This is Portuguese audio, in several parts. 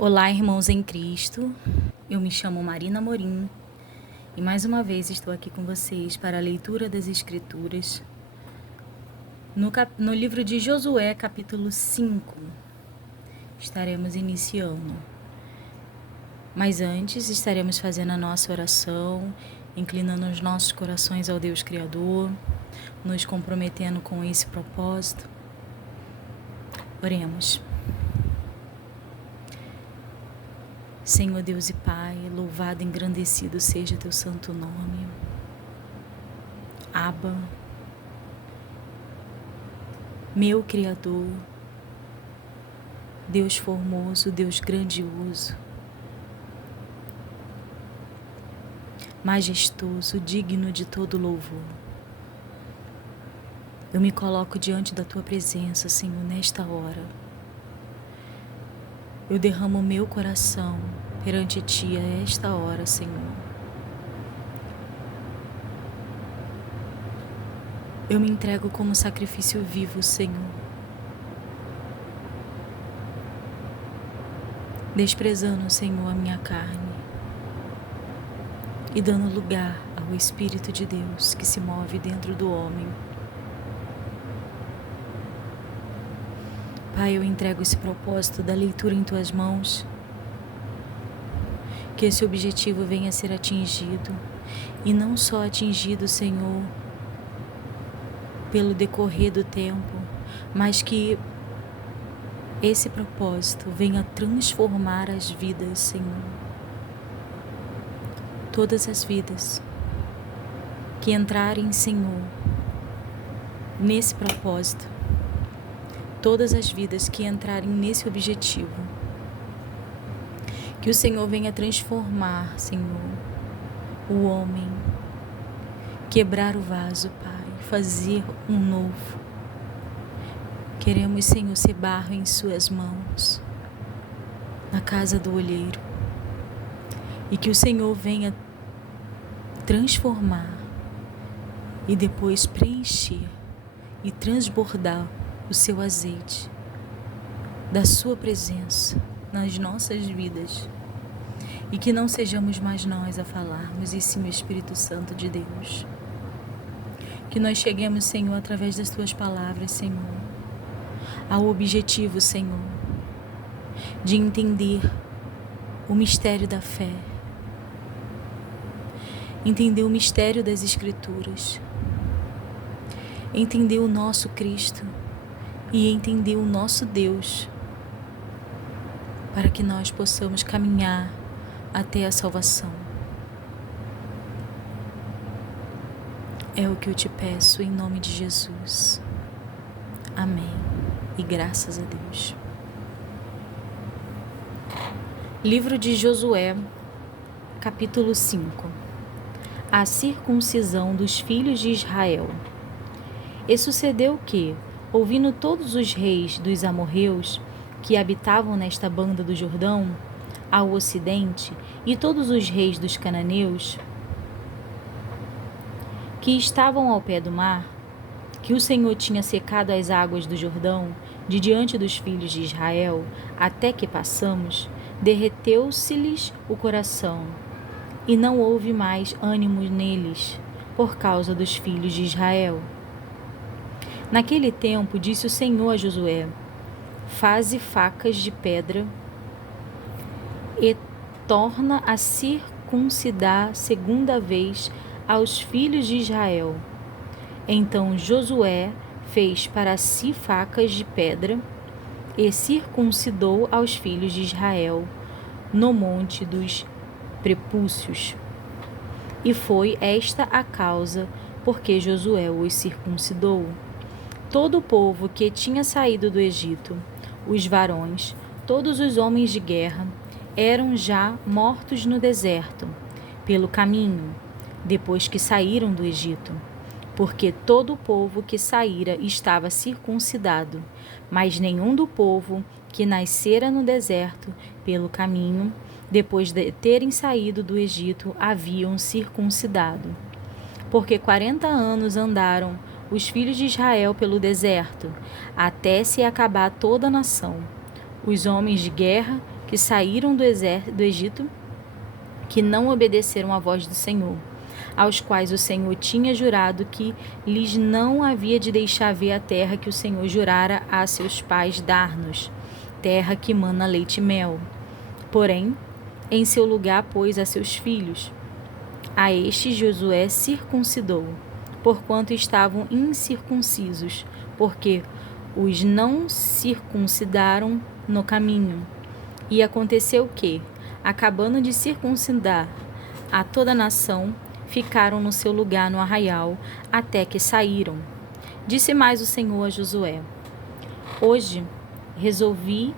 Olá, irmãos em Cristo. Eu me chamo Marina Morim e mais uma vez estou aqui com vocês para a leitura das Escrituras no livro de Josué, capítulo 5. Estaremos iniciando. Mas antes, estaremos fazendo a nossa oração, inclinando os nossos corações ao Deus Criador, nos comprometendo com esse propósito. Oremos. Senhor Deus e Pai, louvado e engrandecido seja teu santo nome. Abba, meu Criador, Deus formoso, Deus grandioso, majestoso, digno de todo louvor. Eu me coloco diante da tua presença, Senhor, nesta hora. Eu derramo o meu coração perante ti a esta hora, Senhor. Eu me entrego como sacrifício vivo, Senhor. Desprezando, Senhor, a minha carne e dando lugar ao Espírito de Deus que se move dentro do homem. Pai, eu entrego esse propósito da leitura em tuas mãos. Que esse objetivo venha a ser atingido. E não só atingido, Senhor, pelo decorrer do tempo, mas que esse propósito venha transformar as vidas, Senhor. Todas as vidas que entrarem, Senhor, nesse propósito. Todas as vidas que entrarem nesse objetivo. Que o Senhor venha transformar, Senhor, o homem. Quebrar o vaso, Pai. Fazer um novo. Queremos, Senhor, ser barro em suas mãos. Na casa do olheiro. E que o Senhor venha transformar. E depois preencher. E transbordar o seu azeite, da sua presença nas nossas vidas, e que não sejamos mais nós a falarmos, e sim o Espírito Santo de Deus. Que nós cheguemos, Senhor, através das tuas palavras, Senhor, ao objetivo, Senhor, de entender o mistério da fé, entender o mistério das Escrituras, entender o nosso Cristo, e entender o nosso Deus, para que nós possamos caminhar até a salvação. É o que eu te peço em nome de Jesus. Amém. E graças a Deus. Livro de Josué, capítulo 5. A circuncisão dos filhos de Israel. E sucedeu que, ouvindo todos os reis dos amorreus que habitavam nesta banda do Jordão, ao ocidente, e todos os reis dos cananeus que estavam ao pé do mar, que o Senhor tinha secado as águas do Jordão de diante dos filhos de Israel, até que passamos, derreteu-se-lhes o coração, e não houve mais ânimo neles, por causa dos filhos de Israel. Naquele tempo disse o Senhor a Josué: faze facas de pedra e torna a circuncidar segunda vez aos filhos de Israel. Então Josué fez para si facas de pedra e circuncidou aos filhos de Israel no monte dos prepúcios. E foi esta a causa porque Josué os circuncidou. Todo o povo que tinha saído do Egito, os varões, todos os homens de guerra, eram já mortos no deserto, pelo caminho, depois que saíram do Egito, porque todo o povo que saíra estava circuncidado, mas nenhum do povo que nascera no deserto, pelo caminho, depois de terem saído do Egito, haviam circuncidado. Porque 40 anos andaram os filhos de Israel pelo deserto, até se acabar toda a nação, os homens de guerra que saíram do Egito, que não obedeceram à voz do Senhor, aos quais o Senhor tinha jurado que lhes não havia de deixar ver a terra que o Senhor jurara a seus pais dar-nos, terra que mana leite e mel. Porém, em seu lugar pôs a seus filhos. A estes Josué circuncidou, porquanto estavam incircuncisos, porque os não circuncidaram no caminho. E aconteceu que, acabando de circuncidar a toda a nação, ficaram no seu lugar no arraial, até que saíram. Disse mais o Senhor a Josué: Hoje resolvi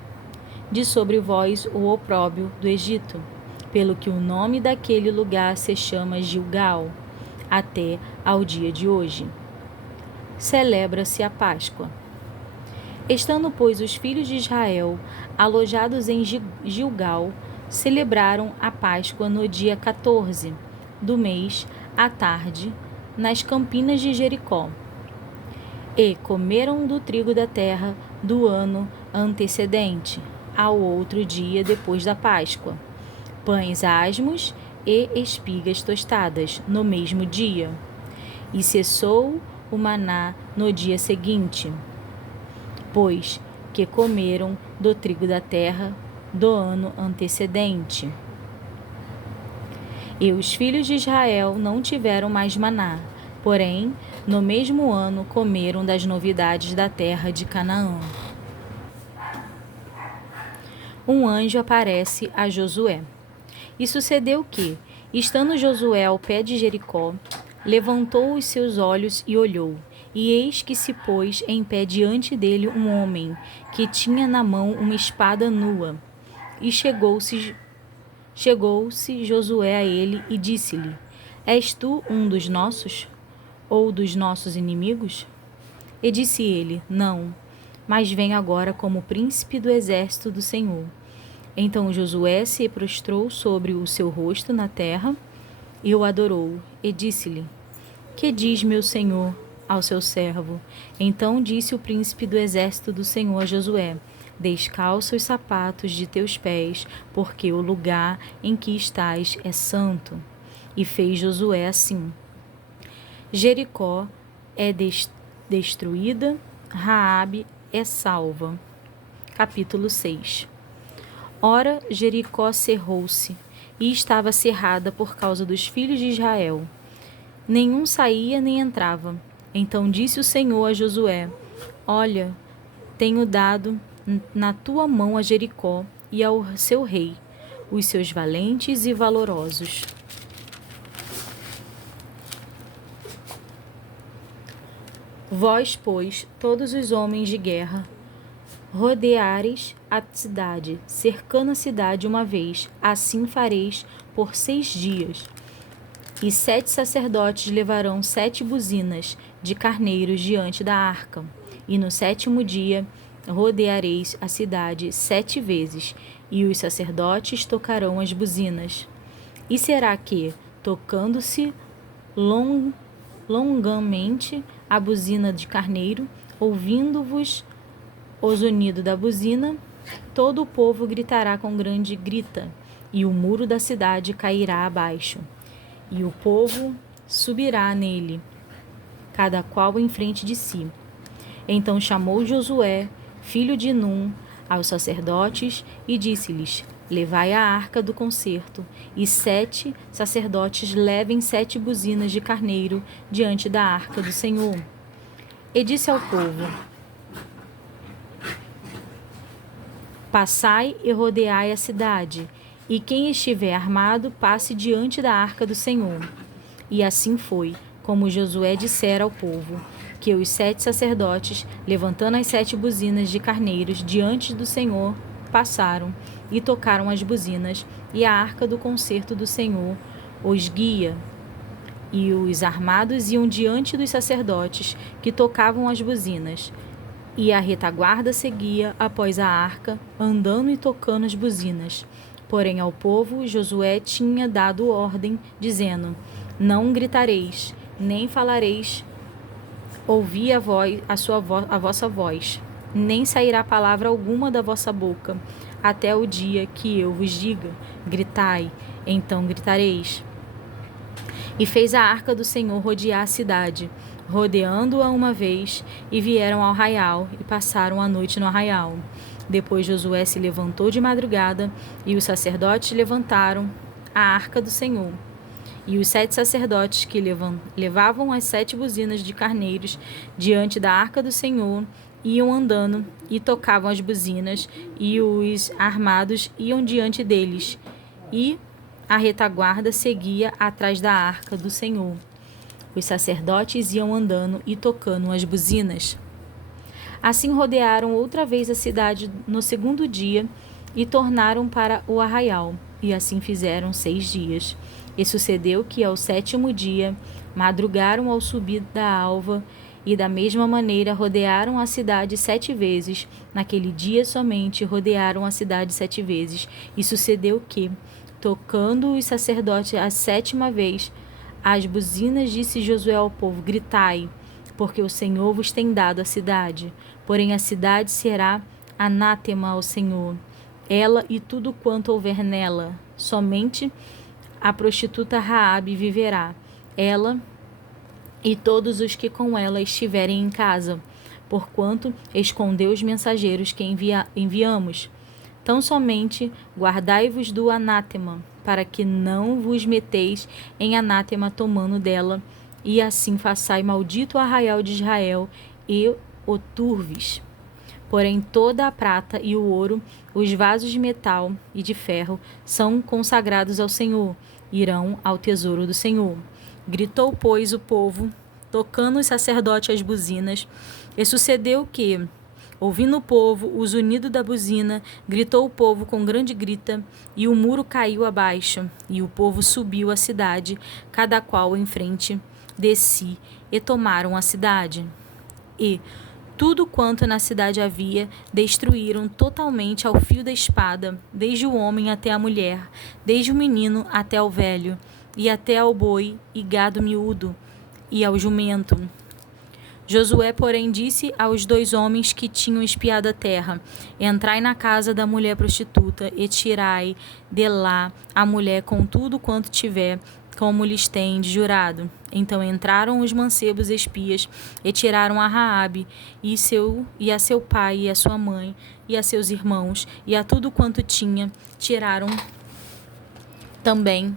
de sobre vós o opróbrio do Egito, pelo que o nome daquele lugar se chama Gilgal, até ao dia de hoje. Celebra-se a Páscoa. Estando, pois, os filhos de Israel alojados em Gilgal, celebraram a Páscoa no dia 14 do mês, à tarde, nas campinas de Jericó. E comeram do trigo da terra do ano antecedente, ao outro dia depois da Páscoa, pães asmos e espigas tostadas, no mesmo dia. E cessou o maná no dia seguinte, pois que comeram do trigo da terra do ano antecedente. E os filhos de Israel não tiveram mais maná, porém, no mesmo ano comeram das novidades da terra de Canaã. Um anjo aparece a Josué. E sucedeu que, estando Josué ao pé de Jericó, levantou os seus olhos e olhou, e eis que se pôs em pé diante dele um homem, que tinha na mão uma espada nua. E chegou-se Josué a ele e disse-lhe: És tu um dos nossos, ou dos nossos inimigos? E disse ele: Não, mas venho agora como príncipe do exército do Senhor. Então Josué se prostrou sobre o seu rosto na terra e o adorou, e disse-lhe: Que diz meu senhor ao seu servo? Então disse o príncipe do exército do Senhor a Josué: Descalça os sapatos de teus pés, porque o lugar em que estás é santo. E fez Josué assim. Jericó é destruída, Raabe é salva. Capítulo 6. Ora, Jericó cerrou-se, e estava cerrada por causa dos filhos de Israel. Nenhum saía nem entrava. Então disse o Senhor a Josué: Olha, tenho dado na tua mão a Jericó e ao seu rei, os seus valentes e valorosos. Vós, pois, todos os homens de guerra, rodeareis a cidade, cercando a cidade uma vez, assim fareis por 6 dias. E 7 sacerdotes levarão 7 buzinas de carneiros diante da arca. E no 7º dia rodeareis a cidade 7 vezes, e os sacerdotes tocarão as buzinas. E será que, tocando-se longamente a buzina de carneiro, ouvindo-vos o zunido da buzina, todo o povo gritará com grande grita, e o muro da cidade cairá abaixo, e o povo subirá nele, cada qual em frente de si. Então chamou Josué, filho de Num, aos sacerdotes, e disse-lhes: Levai a arca do concerto, e 7 sacerdotes levem 7 buzinas de carneiro diante da arca do Senhor. E disse ao povo: Passai e rodeai a cidade, e quem estiver armado passe diante da arca do Senhor. E assim foi, como Josué dissera ao povo, que os 7 sacerdotes, levantando as 7 buzinas de carneiros diante do Senhor, passaram e tocaram as buzinas, e a arca do concerto do Senhor os guia. E os armados iam diante dos sacerdotes, que tocavam as buzinas. E a retaguarda seguia após a arca, andando e tocando as buzinas. Porém ao povo Josué tinha dado ordem, dizendo: Não gritareis, nem falareis, ouvi a vossa voz. nem sairá palavra alguma da vossa boca, até o dia que eu vos diga: gritai, então gritareis. E fez a arca do Senhor rodear a cidade, rodeando-a uma vez, e vieram ao arraial, e passaram a noite no arraial. Depois Josué se levantou de madrugada, e os sacerdotes levantaram a arca do Senhor. E os 7 sacerdotes que levavam as 7 buzinas de carneiros diante da arca do Senhor iam andando e tocavam as buzinas, e os armados iam diante deles, e a retaguarda seguia atrás da arca do Senhor. Os sacerdotes iam andando e tocando as buzinas. Assim rodearam outra vez a cidade no segundo dia e tornaram para o arraial, e assim fizeram 6 dias. E sucedeu que ao 7º dia madrugaram ao subir da alva, e da mesma maneira rodearam a cidade 7 vezes. Naquele dia somente rodearam a cidade 7 vezes. E sucedeu que, tocando os sacerdotes a 7ª vez as buzinas, disse Josué ao povo: gritai, porque o Senhor vos tem dado a cidade. Porém a cidade será anátema ao Senhor, ela e tudo quanto houver nela. Somente a prostituta Raabe viverá, ela e todos os que com ela estiverem em casa, porquanto escondeu os mensageiros que enviamos. Tão somente guardai-vos do anátema, para que não vos meteis em anátema tomando dela, e assim façai maldito o arraial de Israel e o turves. Porém toda a prata e o ouro, os vasos de metal e de ferro, são consagrados ao Senhor, irão ao tesouro do Senhor. Gritou, pois, o povo, tocando os sacerdotes as buzinas, e sucedeu que, ouvindo o povo o zunido da buzina, gritou o povo com grande grita, e o muro caiu abaixo, e o povo subiu a cidade, cada qual em frente de si, e tomaram a cidade. E tudo quanto na cidade havia, destruíram totalmente ao fio da espada, desde o homem até a mulher, desde o menino até o velho, e até ao boi e gado miúdo, e ao jumento. Josué, porém, disse aos 2 homens que tinham espiado a terra: entrai na casa da mulher prostituta e tirai de lá a mulher com tudo quanto tiver, como lhes tem jurado. Então entraram os mancebos espias e tiraram a Raabe e a seu pai e a sua mãe e a seus irmãos e a tudo quanto tinha. Tiraram também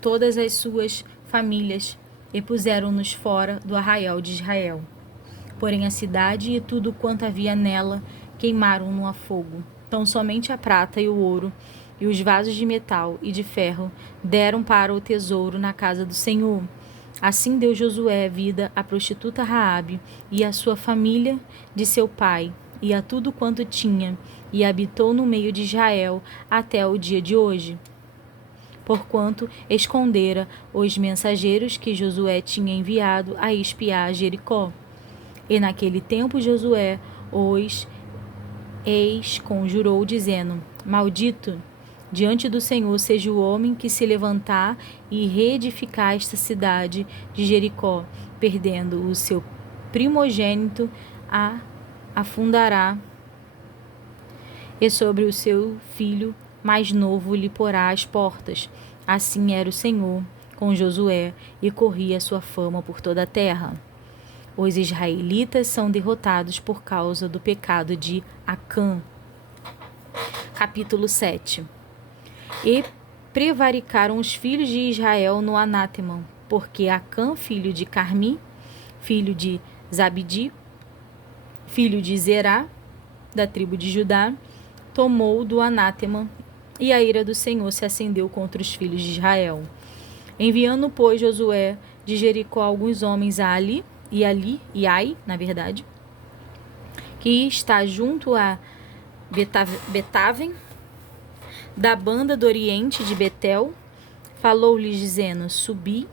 todas as suas famílias e puseram-nos fora do arraial de Israel. Porém a cidade e tudo quanto havia nela queimaram-no a fogo. Tão somente a prata e o ouro e os vasos de metal e de ferro deram para o tesouro na casa do Senhor. Assim deu Josué vida à prostituta Raabe e à sua família de seu pai e a tudo quanto tinha, e habitou no meio de Israel até o dia de hoje, porquanto escondera os mensageiros que Josué tinha enviado a espiar Jericó. E naquele tempo Josué os conjurou, dizendo: maldito diante do Senhor seja o homem que se levantar e reedificar esta cidade de Jericó, perdendo o seu primogênito a afundará, e sobre o seu filho mais novo lhe porá as portas. Assim era o Senhor com Josué, e corria a sua fama por toda a terra. Os israelitas são derrotados por causa do pecado de Acã. Capítulo 7. E prevaricaram os filhos de Israel no anátema, porque Acã, filho de Carmi, filho de Zabdi, filho de Zerá, da tribo de Judá, tomou do anátema, e a ira do Senhor se acendeu contra os filhos de Israel. Enviando, pois, Josué de Jericó alguns homens a Ali, e Ai, que está junto a Betavém, da banda do oriente de Betel, falou-lhes dizendo: subi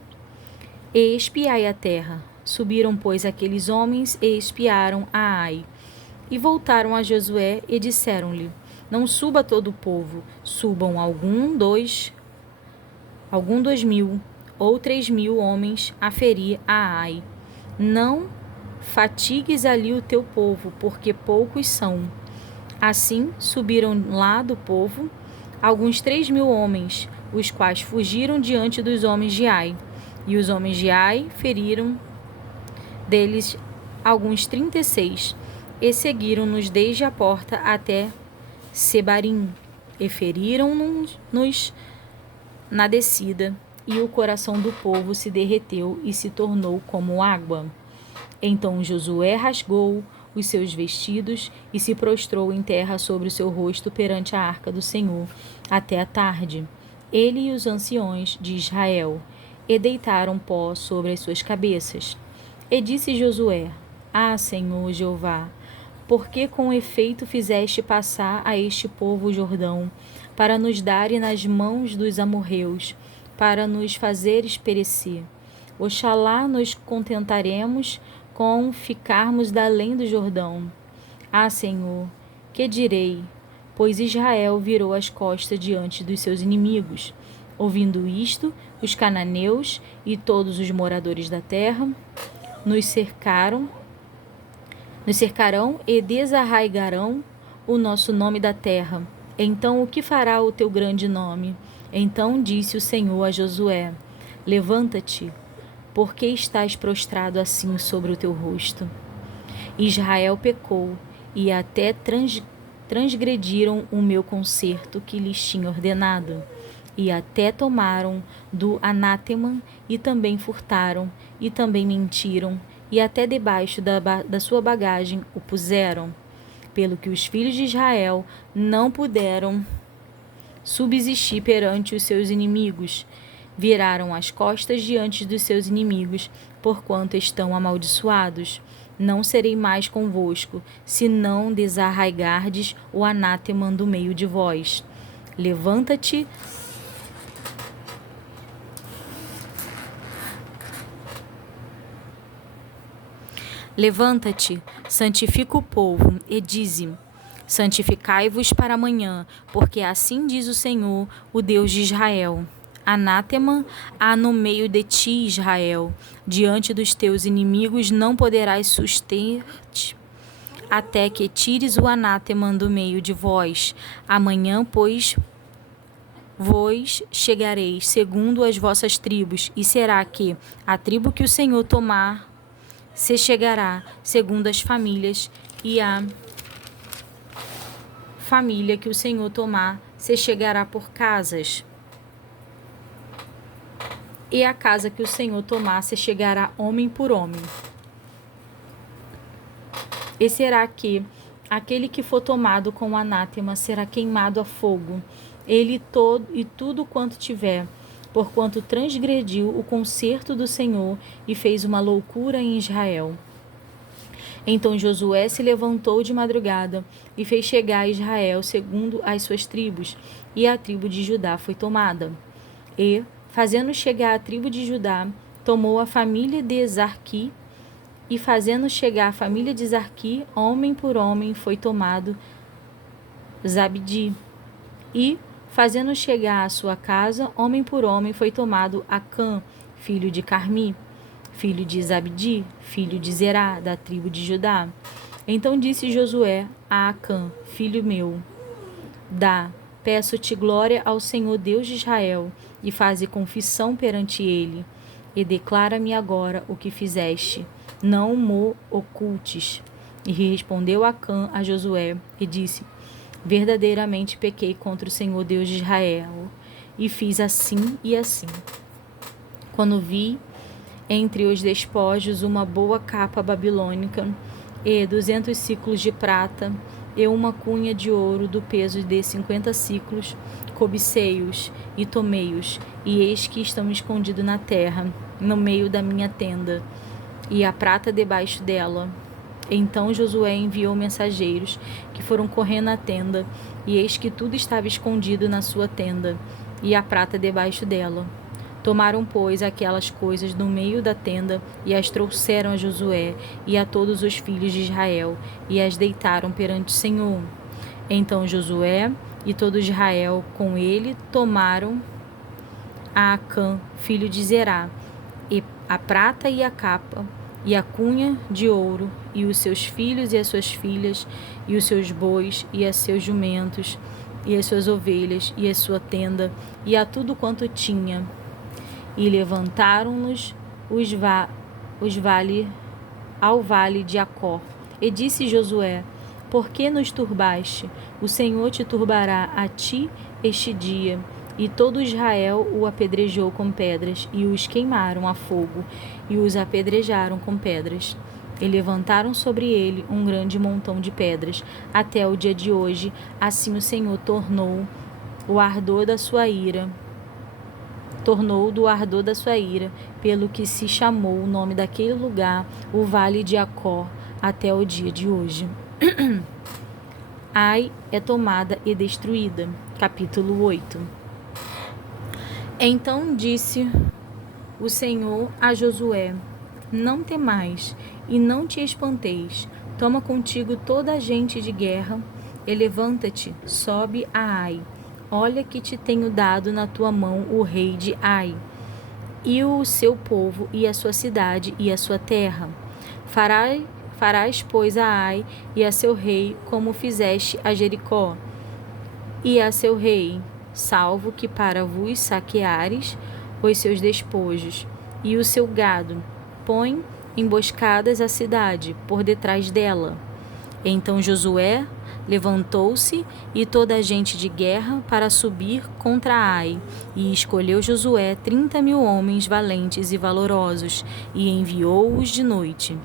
e espiai a terra. Subiram, pois, aqueles homens e espiaram a Ai. E voltaram a Josué e disseram-lhe: não suba todo o povo, subam algum 2.000 ou 3.000 homens a ferir a Ai. Não fatigues ali o teu povo, porque poucos são. Assim subiram lá do povo alguns 3.000 homens, os quais fugiram diante dos homens de Ai. E os homens de Ai feriram deles alguns 36, e seguiram-nos desde a porta até Sebarim, e feriram-nos na descida, e o coração do povo se derreteu e se tornou como água. Então Josué rasgou os seus vestidos e se prostrou em terra sobre o seu rosto perante a arca do Senhor até a tarde, ele e os anciões de Israel, e deitaram pó sobre as suas cabeças. E disse Josué: Ah, Senhor Jeová, por que com efeito fizeste passar a este povo o Jordão, para nos darem nas mãos dos amorreus, para nos fazeres perecer? Oxalá nos contentaremos com ficarmos da além do Jordão. Ah, Senhor, que direi? Pois Israel virou as costas diante dos seus inimigos. Ouvindo isto, os cananeus e todos os moradores da terra nos cercarão e desarraigarão o nosso nome da terra. Então o que fará o teu grande nome? Então disse o Senhor a Josué: Levanta-te, porque estás prostrado assim sobre o teu rosto? Israel pecou e até transgrediram o meu concerto que lhes tinha ordenado, e até tomaram do anátema, e também furtaram, e também mentiram, e até debaixo da sua bagagem o puseram, pelo que os filhos de Israel não puderam subsistir perante os seus inimigos. Viraram as costas diante dos seus inimigos, porquanto estão amaldiçoados. Não serei mais convosco, se não desarraigardes o anátema do meio de vós. Levanta-te, santifica o povo, e dize: santificai-vos para amanhã, porque assim diz o Senhor, o Deus de Israel. Anátema há no meio de ti, Israel. Diante dos teus inimigos não poderás suster-te, até que tires o anátema do meio de vós. Amanhã, pois, vos chegareis segundo as vossas tribos, e será que a tribo que o Senhor tomar se chegará segundo as famílias, e a família que o Senhor tomar se chegará por casas. E a casa que o Senhor tomar se chegará homem por homem. E será que aquele que for tomado com o anátema será queimado a fogo, ele todo e tudo quanto tiver, porquanto transgrediu o concerto do Senhor e fez uma loucura em Israel. Então Josué se levantou de madrugada e fez chegar a Israel segundo as suas tribos, e a tribo de Judá foi tomada. E, fazendo chegar a tribo de Judá, tomou a família de Zarqui, e fazendo chegar a família de Zarqui, homem por homem, foi tomado Zabdi. E, fazendo chegar à sua casa, homem por homem, foi tomado Acã, filho de Carmi, filho de Zabdi, filho de Zerá, da tribo de Judá. Então disse Josué a Acã: filho meu, peço-te glória ao Senhor Deus de Israel, e faze confissão perante ele, e declara-me agora o que fizeste, não mo ocultes. E respondeu Acã a Josué, e disse: verdadeiramente pequei contra o Senhor Deus de Israel, e fiz assim e assim. Quando vi entre os despojos uma boa capa babilônica, e 200 ciclos de prata, e uma cunha de ouro do peso de 50 ciclos, cobicei-os e tomei-os, e eis que estão escondidos na terra, no meio da minha tenda, e a prata debaixo dela. Então Josué enviou mensageiros, que foram correndo à tenda, e eis que tudo estava escondido na sua tenda, e a prata debaixo dela. Tomaram, pois, aquelas coisas do meio da tenda, e as trouxeram a Josué e a todos os filhos de Israel, e as deitaram perante o Senhor. Então Josué e todo Israel com ele tomaram a Acã, filho de Zerá, e a prata e a capa, e a cunha de ouro, e os seus filhos e as suas filhas, e os seus bois, e a seus jumentos, e as suas ovelhas, e a sua tenda, e a tudo quanto tinha. E levantaram-nos ao vale de Acor. E disse Josué: Por que nos turbaste? O Senhor te turbará a ti este dia. E todo Israel o apedrejou com pedras, e os queimaram a fogo, e os apedrejaram com pedras. E levantaram sobre ele um grande montão de pedras, até o dia de hoje. Assim o Senhor tornou do ardor da sua ira, pelo que se chamou o nome daquele lugar, o Vale de Acor, até o dia de hoje. Ai é tomada e destruída. Capítulo 8. Então disse o Senhor a Josué: Não temais e não te espanteis. Toma contigo toda a gente de guerra e levanta-te, sobe a Ai. Olha que te tenho dado na tua mão o rei de Ai, e o seu povo, e a sua cidade, e a sua terra. Farás, pois, a Ai e a seu rei, como fizeste a Jericó, e a seu rei, salvo que para vos saqueares os seus despojos, e o seu gado. Põe emboscadas à cidade, por detrás dela. Então Josué levantou-se e toda a gente de guerra para subir contra Ai, e escolheu Josué 30.000 homens valentes e valorosos, e enviou-os de noite.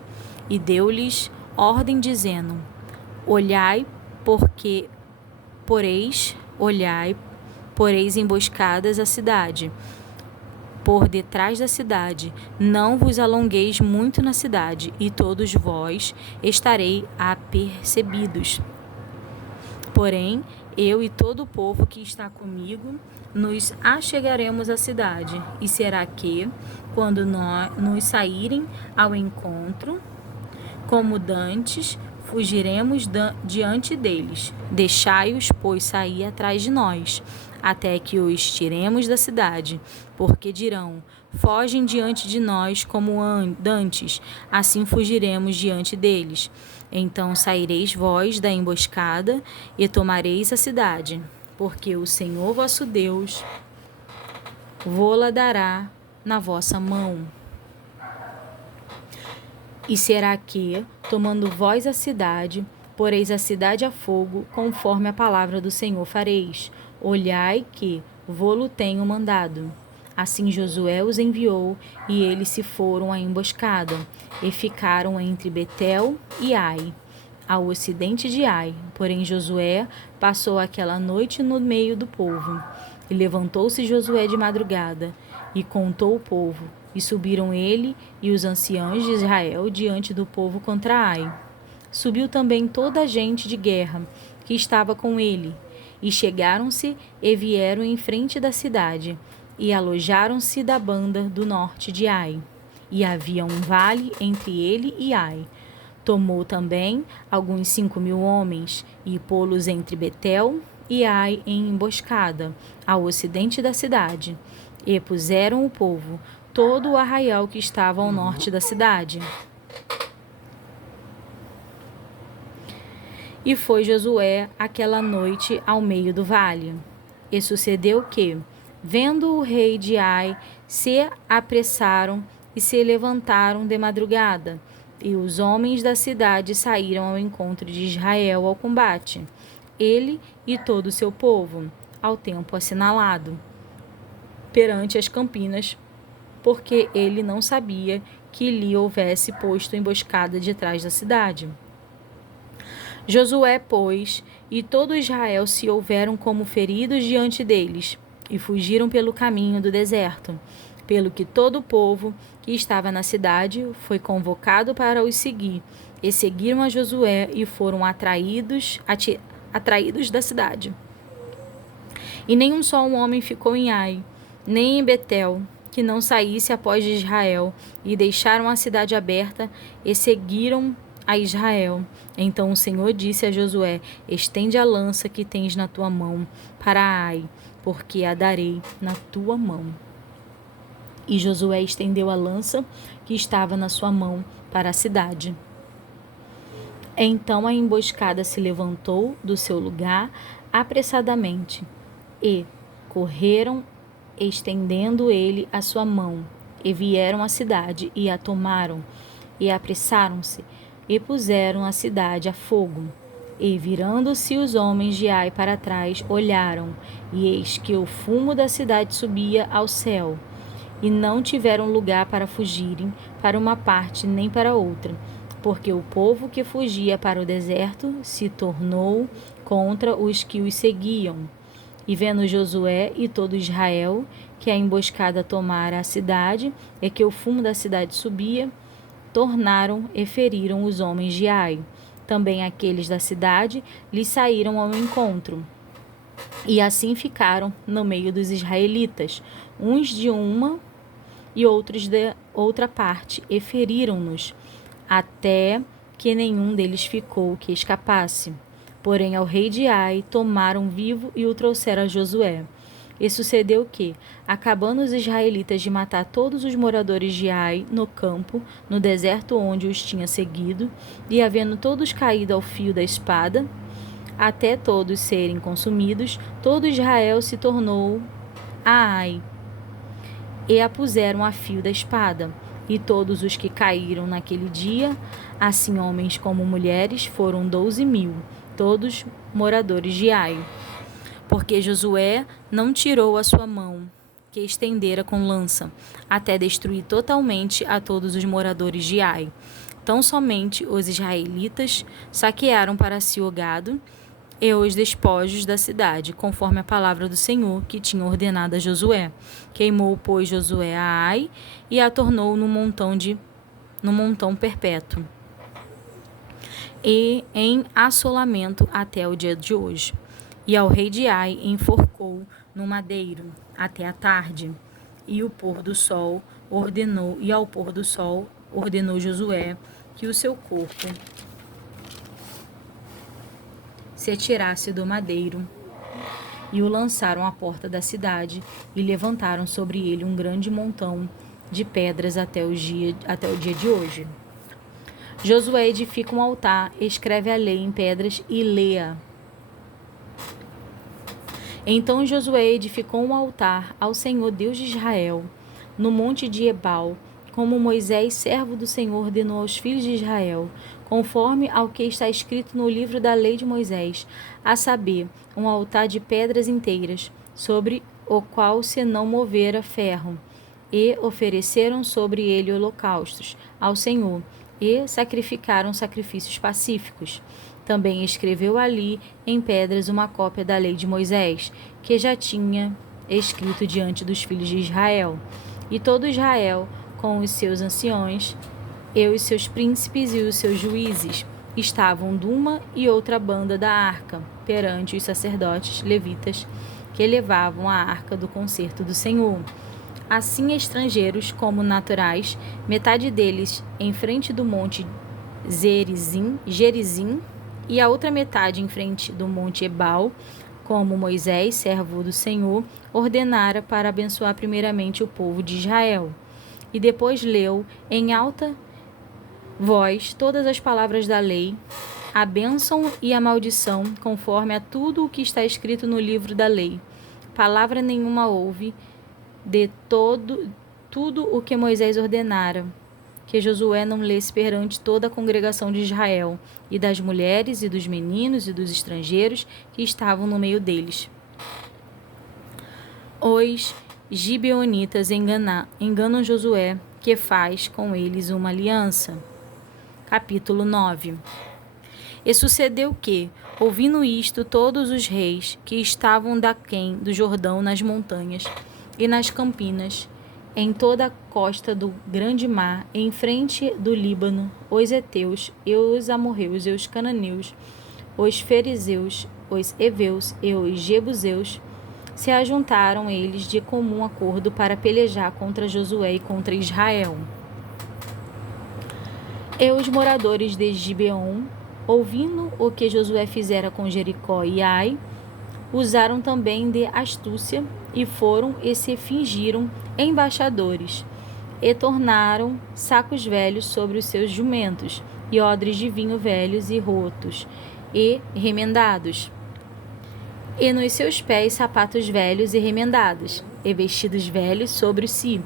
E deu-lhes ordem, dizendo: Olhai, poreis emboscadas à cidade, por detrás da cidade. Não vos alongueis muito na cidade, e todos vós estarei apercebidos. Porém, eu e todo o povo que está comigo nos achegaremos à cidade, e será que, quando nos saírem ao encontro, como dantes, fugiremos diante deles. Deixai-os, pois, sair atrás de nós, até que os tiremos da cidade, porque dirão: fogem diante de nós como dantes, assim fugiremos diante deles. Então saireis vós da emboscada e tomareis a cidade, porque o Senhor vosso Deus vô-la dará na vossa mão. E será que, tomando vós a cidade, poreis a cidade a fogo, conforme a palavra do Senhor fareis. Olhai que vô-lo tenho mandado. Assim Josué os enviou, e eles se foram à emboscada, e ficaram entre Betel e Ai, ao ocidente de Ai. Porém Josué passou aquela noite no meio do povo. E levantou-se Josué de madrugada, e contou o povo. E subiram ele e os anciãos de Israel diante do povo contra Ai. Subiu também toda a gente de guerra que estava com ele. E chegaram-se e vieram em frente da cidade, e alojaram-se da banda do norte de Ai. E havia um vale entre ele e Ai. Tomou também alguns 5.000 homens, e pô-los entre Betel e Ai em emboscada, ao ocidente da cidade. E puseram o povo, todo o arraial que estava ao norte da cidade. E foi Josué aquela noite ao meio do vale. E sucedeu que, vendo o rei de Ai, se apressaram e se levantaram de madrugada, e os homens da cidade saíram ao encontro de Israel ao combate, ele e todo o seu povo, ao tempo assinalado, perante as campinas, porque ele não sabia que lhe houvesse posto emboscada detrás da cidade. Josué, pois, e todo Israel se houveram como feridos diante deles, e fugiram pelo caminho do deserto, pelo que todo o povo que estava na cidade foi convocado para os seguir, e seguiram a Josué e foram atraídos da cidade. E nenhum só um homem ficou em Ai, nem em Betel, que não saísse após de Israel, e deixaram a cidade aberta e seguiram a Israel. Então o Senhor disse a Josué: estende a lança que tens na tua mão para Ai, porque a darei na tua mão. E Josué estendeu a lança que estava na sua mão para a cidade. Então a emboscada se levantou do seu lugar apressadamente, e correram, estendendo ele a sua mão, e vieram à cidade, e a tomaram, e apressaram-se, e puseram a cidade a fogo. E virando-se os homens de Ai para trás, olharam, e eis que o fumo da cidade subia ao céu. E não tiveram lugar para fugirem para uma parte nem para outra, porque o povo que fugia para o deserto se tornou contra os que os seguiam. E vendo Josué e todo Israel que a emboscada tomara a cidade e que o fumo da cidade subia, tornaram e feriram os homens de Ai. Também aqueles da cidade lhes saíram ao encontro. E assim ficaram no meio dos israelitas, uns de uma e outros de outra parte, e feriram-nos, até que nenhum deles ficou que escapasse. Porém ao rei de Ai tomaram vivo e o trouxeram a Josué. E sucedeu que, acabando os israelitas de matar todos os moradores de Ai no campo, no deserto onde os tinha seguido, e havendo todos caído ao fio da espada, até todos serem consumidos, todo Israel se tornou a Ai, e a puseram a fio da espada. E todos os que caíram naquele dia, assim homens como mulheres, foram 12.000, todos moradores de Ai. Porque Josué não tirou a sua mão, que estendera com lança, até destruir totalmente a todos os moradores de Ai. Tão somente os israelitas saquearam para si o gado e os despojos da cidade, conforme a palavra do Senhor que tinha ordenado a Josué. Queimou, pois, Josué a Ai e a tornou num montão perpétuo, e em assolamento até o dia de hoje. E ao rei de Ai enforcou no madeiro até a tarde. E ao pôr do sol ordenou Josué que o seu corpo se atirasse do madeiro, e o lançaram à porta da cidade, e levantaram sobre ele um grande montão de pedras até o dia de hoje. Josué edifica um altar, escreve a lei em pedras e lê-a. Então Josué edificou um altar ao Senhor Deus de Israel, no monte de Ebal, como Moisés, servo do Senhor, ordenou aos filhos de Israel, conforme ao que está escrito no livro da lei de Moisés, a saber, um altar de pedras inteiras, sobre o qual se não movera ferro, e ofereceram sobre ele holocaustos ao Senhor, e sacrificaram sacrifícios pacíficos. Também escreveu ali em pedras uma cópia da lei de Moisés, que já tinha escrito diante dos filhos de Israel. E todo Israel, com os seus anciões, e os seus príncipes e os seus juízes, estavam de uma e outra banda da arca, perante os sacerdotes levitas, que levavam a arca do concerto do Senhor. Assim, estrangeiros como naturais, metade deles em frente do monte Gerizim, e a outra metade em frente do monte Ebal, como Moisés, servo do Senhor, ordenara para abençoar primeiramente o povo de Israel. E depois leu em alta voz todas as palavras da lei, a bênção e a maldição, conforme a tudo o que está escrito no livro da lei. Palavra nenhuma houve de tudo o que Moisés ordenara, que Josué não lesse perante toda a congregação de Israel, e das mulheres, e dos meninos, e dos estrangeiros que estavam no meio deles. Os gibeonitas enganam Josué, que faz com eles uma aliança. Capítulo 9. E sucedeu que, ouvindo isto, todos os reis que estavam daquém do Jordão, nas montanhas e nas campinas, em toda a costa do grande mar, em frente do Líbano, os heteus, e os amorreus, e os cananeus, os fariseus, os heveus e os jebuseus, se ajuntaram eles de comum acordo para pelejar contra Josué e contra Israel. E os moradores de Gibeon, ouvindo o que Josué fizera com Jericó e Ai, usaram também de astúcia, e foram e se fingiram embaixadores, e tornaram sacos velhos sobre os seus jumentos, e odres de vinho velhos e rotos, e remendados, e nos seus pés sapatos velhos e remendados, e vestidos velhos sobre si,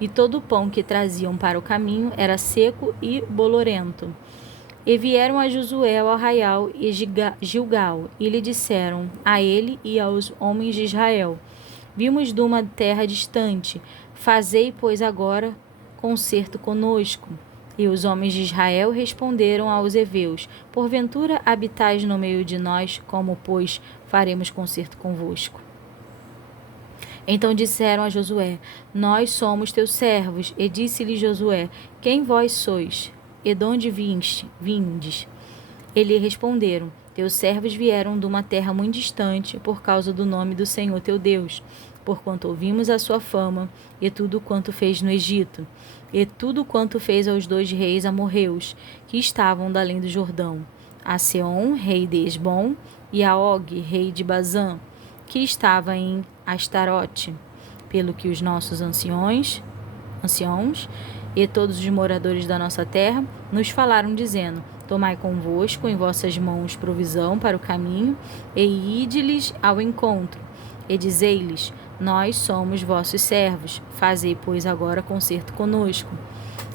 e todo o pão que traziam para o caminho era seco e bolorento. E vieram a Josué ao arraial e Gilgal, e lhe disseram a ele e aos homens de Israel: Vimos de uma terra distante, fazei, pois, agora concerto conosco. E os homens de Israel responderam aos heveus: Porventura habitais no meio de nós, como, pois, faremos concerto convosco? Então disseram a Josué: Nós somos teus servos. E disse-lhe Josué: Quem vós sois? E de onde vindes? E lhe responderam: Teus servos vieram de uma terra muito distante, por causa do nome do Senhor teu Deus, porquanto ouvimos a sua fama, e tudo quanto fez no Egito, e tudo quanto fez aos 2 reis amorreus, que estavam da além do Jordão, a Seom, rei de Esbom, e a Og, rei de Bazã, que estava em Astarote, pelo que os nossos anciãos e todos os moradores da nossa terra nos falaram, dizendo: Tomai convosco em vossas mãos provisão para o caminho, e ide-lhes ao encontro, e dizei-lhes: Nós somos vossos servos, fazei, pois, agora concerto conosco.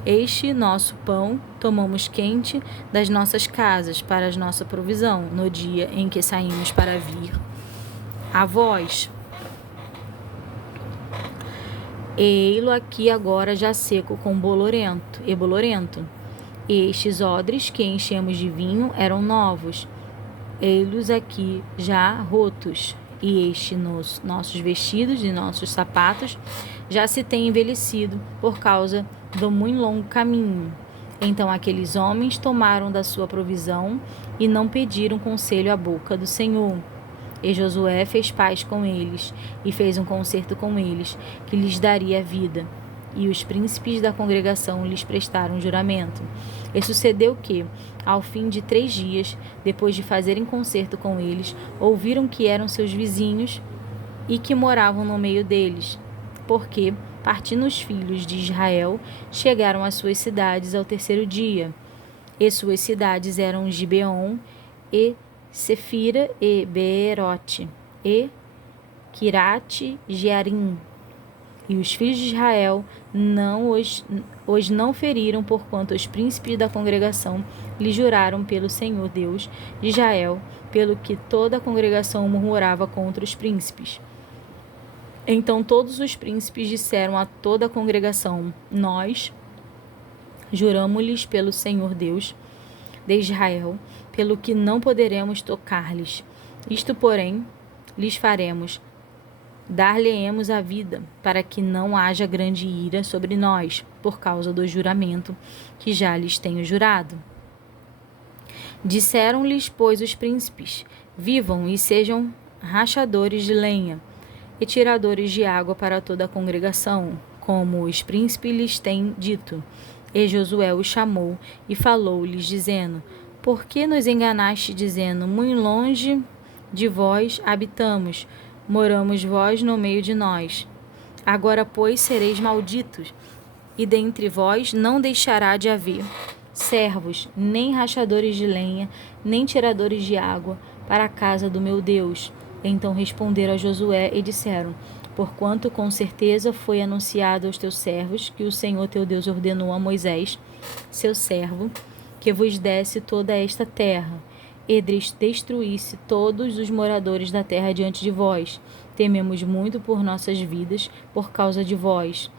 Este nosso pão tomamos quente das nossas casas para a nossa provisão, no dia em que saímos para vir a vós. Ei-lo aqui agora já seco com bolorento. Estes odres que enchemos de vinho eram novos. Ei-los aqui já rotos. E nossos vestidos e nossos sapatos já se têm envelhecido por causa do muito longo caminho. Então aqueles homens tomaram da sua provisão e não pediram conselho à boca do Senhor. E Josué fez paz com eles, e fez um concerto com eles, que lhes daria vida. E os príncipes da congregação lhes prestaram juramento. E sucedeu que, ao fim de 3 dias, depois de fazerem concerto com eles, ouviram que eram seus vizinhos e que moravam no meio deles. Porque, partindo os filhos de Israel, chegaram às suas cidades ao 3º dia. E suas cidades eram Gibeon e Sefira e Beerote e Kirate Jearim. E os filhos de Israel os não feriram, porquanto os príncipes da congregação lhe juraram pelo Senhor Deus de Israel, pelo que toda a congregação murmurava contra os príncipes. Então todos os príncipes disseram a toda a congregação: Nós juramo-lhes pelo Senhor Deus de Israel, pelo que não poderemos tocar-lhes. Isto, porém, lhes faremos: dar-lhe-emos a vida, para que não haja grande ira sobre nós, por causa do juramento que já lhes tenho jurado. Disseram-lhes, pois, os príncipes: Vivam e sejam rachadores de lenha e tiradores de água para toda a congregação, como os príncipes lhes têm dito. E Josué os chamou e falou-lhes, dizendo: Por que nos enganaste, dizendo: Muito longe de vós habitamos, moramos vós no meio de nós? Agora, pois, sereis malditos, e dentre vós não deixará de haver servos, nem rachadores de lenha, nem tiradores de água, para a casa do meu Deus. Então responderam a Josué e disseram: Porquanto com certeza foi anunciado aos teus servos que o Senhor teu Deus ordenou a Moisés, seu servo, que vos desse toda esta terra, e destruísse todos os moradores da terra diante de vós. Tememos muito por nossas vidas por causa de vós.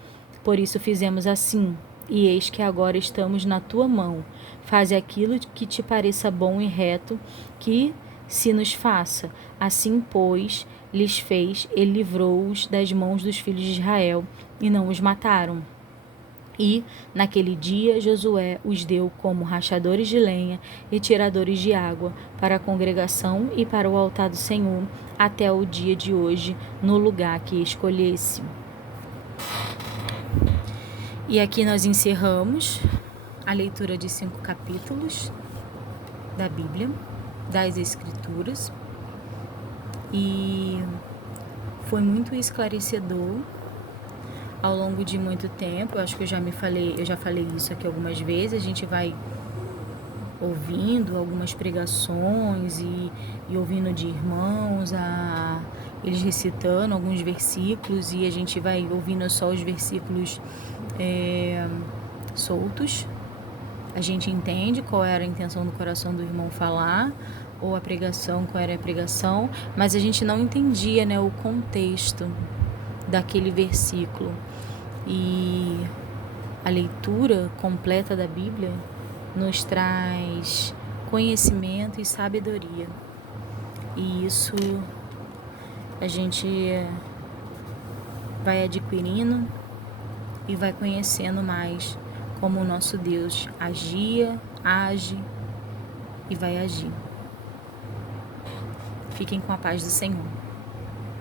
Por isso fizemos assim, e eis que agora estamos na tua mão. Faze aquilo que te pareça bom e reto, que se nos faça. Assim, pois, lhes fez e livrou-os das mãos dos filhos de Israel, e não os mataram. E, naquele dia, Josué os deu como rachadores de lenha e tiradores de água para a congregação e para o altar do Senhor, até o dia de hoje, no lugar que escolhesse. E aqui nós encerramos a leitura de 5 capítulos da Bíblia, das Escrituras, e foi muito esclarecedor ao longo de muito tempo, eu acho que eu já falei isso aqui algumas vezes, a gente vai ouvindo algumas pregações e ouvindo de irmãos, eles recitando alguns versículos, e a gente vai ouvindo só os versículos soltos. A gente entende qual era a intenção do coração do irmão falar, ou a pregação, qual era a pregação, mas a gente não entendia, né, o contexto daquele versículo. E a leitura completa da Bíblia nos traz conhecimento e sabedoria. E isso a gente vai adquirindo e vai conhecendo mais como o nosso Deus agia, age e vai agir. Fiquem com a paz do Senhor.